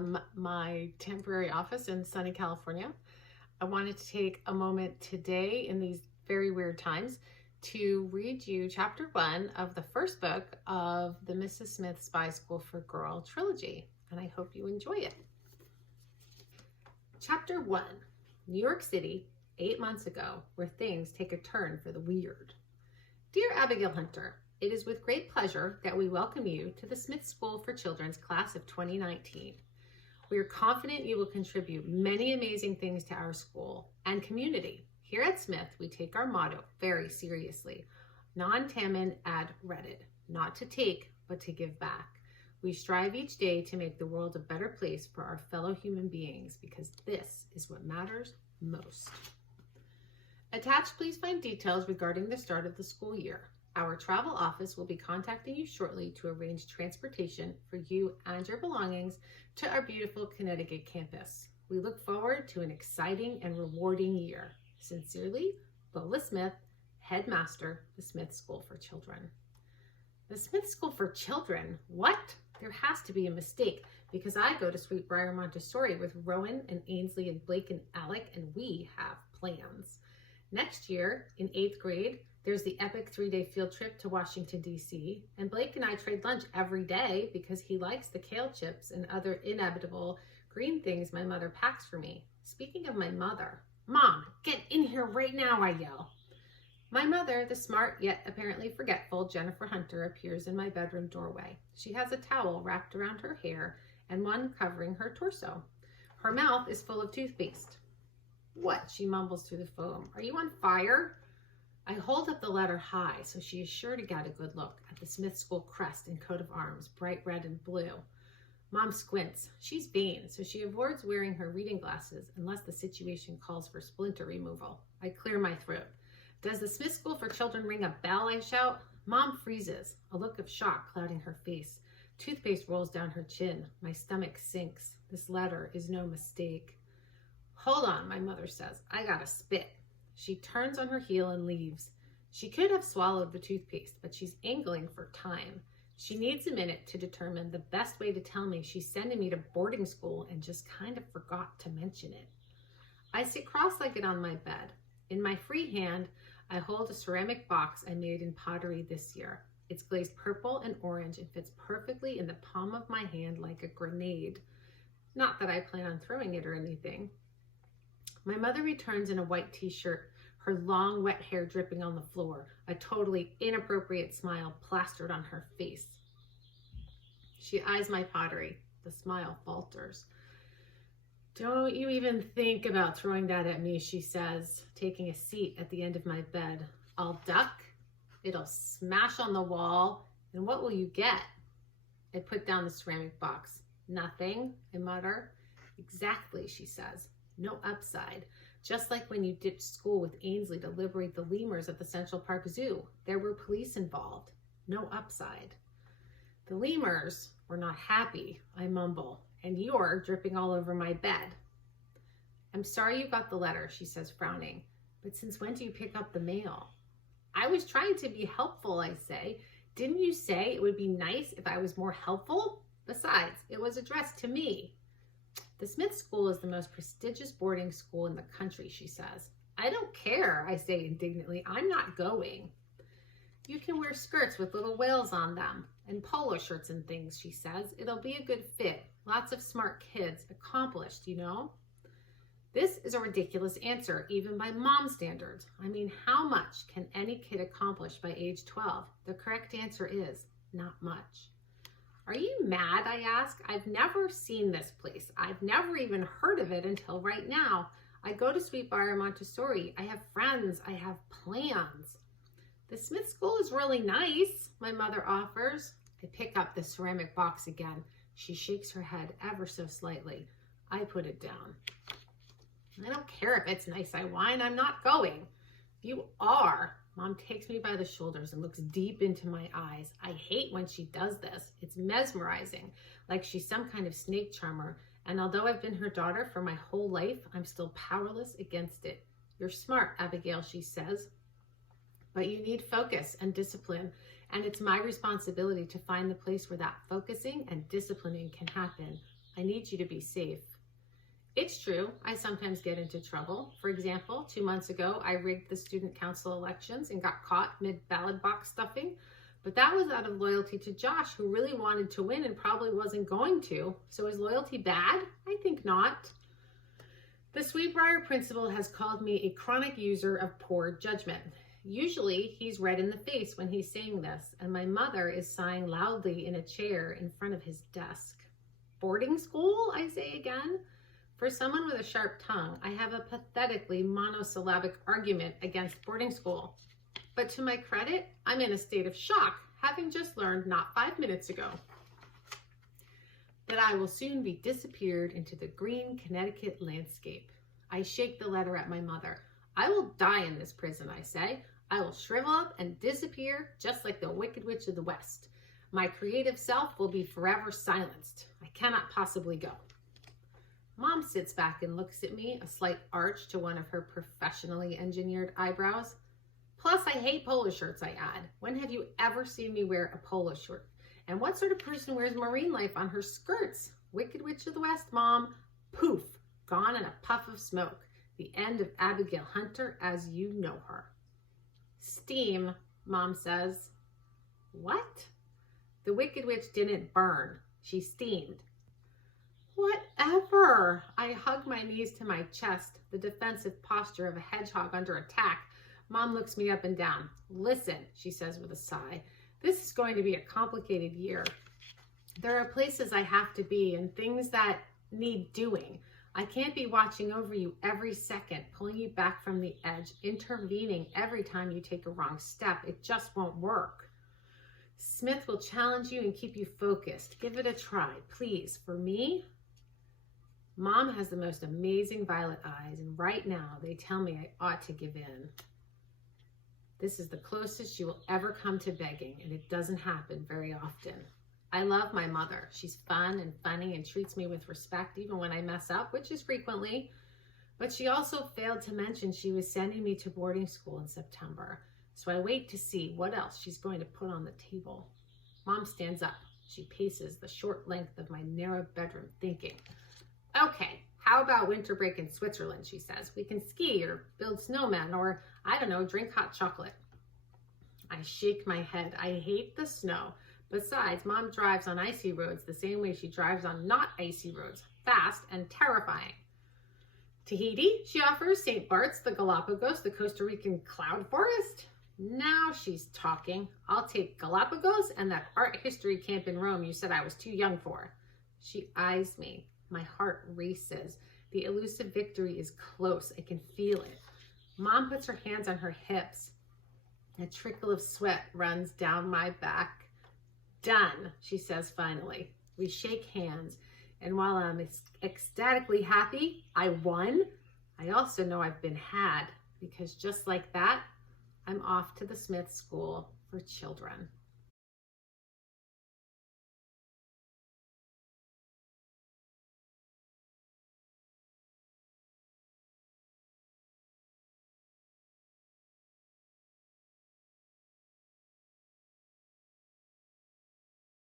from my temporary office in sunny California. I wanted to take a moment today in these very weird times to read you chapter 1 of the first book of the Mrs. Smith Spy School for Girl trilogy, and I hope you enjoy it. Chapter 1, New York City, 8 months ago, where things take a turn for the weird. Dear Abigail Hunter, it is with great pleasure that we welcome you to the Smith School for Children's class of 2019. We are confident you will contribute many amazing things to our school and community. Here at Smith, we take our motto very seriously. Non tamen ad reddit, not to take, but to give back. We strive each day to make the world a better place for our fellow human beings because this is what matters most. Attached, please find details regarding the start of the school year. Our travel office will be contacting you shortly to arrange transportation for you and your belongings to our beautiful Connecticut campus. We look forward to an exciting and rewarding year. Sincerely, Lola Smith, Headmaster, the Smith School for Children. The Smith School for Children? What? There has to be a mistake because I go to Sweetbriar Montessori with Rowan and Ainsley and Blake and Alec, and we have plans. Next year, in 8th grade, there's the epic 3-day field trip to Washington, D.C., and Blake and I trade lunch every day because he likes the kale chips and other inevitable green things my mother packs for me. Speaking of my mother, Mom, get in here right now, I yell. My mother, the smart yet apparently forgetful Jennifer Hunter, appears in my bedroom doorway. She has a towel wrapped around her hair and one covering her torso. Her mouth is full of toothpaste. What? She mumbles through the foam. Are you on fire? I hold up the letter high so she is sure to get a good look at the Smith School crest and coat of arms, bright red and blue. Mom squints. She's vain, so she avoids wearing her reading glasses unless the situation calls for splinter removal. I clear my throat. Does the Smith School for Children ring a bell? I shout. Mom freezes, a look of shock clouding her face. Toothpaste rolls down her chin. My stomach sinks. This letter is no mistake. Hold on, my mother says. I gotta spit. She turns on her heel and leaves. She could have swallowed the toothpaste, but she's angling for time. She needs a minute to determine the best way to tell me she's sending me to boarding school and just kind of forgot to mention it. I sit cross-legged on my bed. In my free hand, I hold a ceramic box I made in pottery this year. It's glazed purple and orange and fits perfectly in the palm of my hand like a grenade. Not that I plan on throwing it or anything. My mother returns in a white t-shirt, her long wet hair dripping on the floor, a totally inappropriate smile plastered on her face. She eyes my pottery. The smile falters. Don't you even think about throwing that at me, she says, taking a seat at the end of my bed. I'll duck, it'll smash on the wall, and what will you get? I put down the ceramic box. Nothing, I mutter. Exactly, she says. No upside. Just like when you ditched school with Ainsley to liberate the lemurs at the Central Park Zoo. There were police involved. No upside. The lemurs were not happy, I mumble, and you're dripping all over my bed. I'm sorry you got the letter, she says, frowning. But since when do you pick up the mail? I was trying to be helpful, I say. Didn't you say it would be nice if I was more helpful? Besides, it was addressed to me. The Smith School is the most prestigious boarding school in the country, she says. I don't care, I say indignantly. I'm not going. You can wear skirts with little whales on them and polo shirts and things, she says. It'll be a good fit. Lots of smart kids, accomplished, you know. This is a ridiculous answer, even by mom standards. I mean, how much can any kid accomplish by age 12? The correct answer is not much. Are you mad, I ask? I've never seen this place. I've never even heard of it until right now. I go to Sweetbriar Montessori. I have friends. I have plans. The Smith School is really nice, my mother offers. I pick up the ceramic box again. She shakes her head ever so slightly. I put it down. I don't care if it's nice, I whine. I'm not going. You are. Mom takes me by the shoulders and looks deep into my eyes. I hate when she does this. It's mesmerizing, like she's some kind of snake charmer. And although I've been her daughter for my whole life, I'm still powerless against it. You're smart, Abigail, she says, but you need focus and discipline. And it's my responsibility to find the place where that focusing and disciplining can happen. I need you to be safe. It's true, I sometimes get into trouble. For example, 2 months ago, I rigged the student council elections and got caught mid-ballot box stuffing. But that was out of loyalty to Josh, who really wanted to win and probably wasn't going to. So is loyalty bad? I think not. The Sweetbriar principal has called me a chronic user of poor judgment. Usually, he's red in the face when he's saying this, and my mother is sighing loudly in a chair in front of his desk. Boarding school, I say again. For someone with a sharp tongue, I have a pathetically monosyllabic argument against boarding school. But to my credit, I'm in a state of shock, having just learned not 5 minutes ago that I will soon be disappeared into the green Connecticut landscape. I shake the letter at my mother. I will die in this prison, I say. I will shrivel up and disappear just like the Wicked Witch of the West. My creative self will be forever silenced. I cannot possibly go. Mom sits back and looks at me, a slight arch to one of her professionally engineered eyebrows. Plus, I hate polo shirts, I add. When have you ever seen me wear a polo shirt? And what sort of person wears marine life on her skirts? Wicked Witch of the West, Mom. Poof, gone in a puff of smoke. The end of Abigail Hunter as you know her. Steam, Mom says. What? The Wicked Witch didn't burn. She steamed. Whatever. I hug my knees to my chest, the defensive posture of a hedgehog under attack. Mom looks me up and down. Listen, she says with a sigh, this is going to be a complicated year. There are places I have to be and things that need doing. I can't be watching over you every second, pulling you back from the edge, intervening every time you take a wrong step. It just won't work. Smith will challenge you and keep you focused. Give it a try, please. For me, Mom has the most amazing violet eyes, and right now they tell me I ought to give in. This is the closest she will ever come to begging, and it doesn't happen very often. I love my mother. She's fun and funny and treats me with respect even when I mess up, which is frequently. But she also failed to mention she was sending me to boarding school in September. So I wait to see what else she's going to put on the table. Mom stands up. She paces the short length of my narrow bedroom, thinking. Okay, how about winter break in Switzerland, she says. We can ski or build snowmen or, I don't know, drink hot chocolate. I shake my head. I hate the snow. Besides, Mom drives on icy roads the same way she drives on not icy roads, fast and terrifying. Tahiti, she offers, St. Bart's, the Galapagos, the Costa Rican cloud forest. Now she's talking. I'll take Galapagos and that art history camp in Rome you said I was too young for. She eyes me. My heart races. The elusive victory is close. I can feel it. Mom puts her hands on her hips. A trickle of sweat runs down my back. Done, she says finally. We shake hands, and while I'm ecstatically happy I won, I also know I've been had, because just like that, I'm off to the Smith School for Children.